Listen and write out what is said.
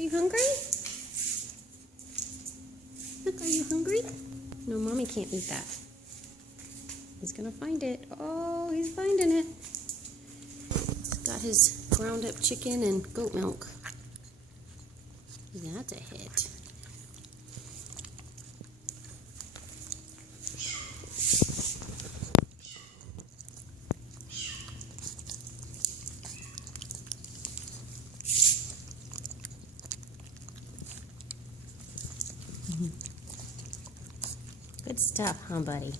Are you hungry? Look, are you hungry? No, Mommy can't eat that. He's gonna find it. Oh, he's finding it. He's got his ground up chicken and goat milk. That's a hit. Good stuff, huh, buddy?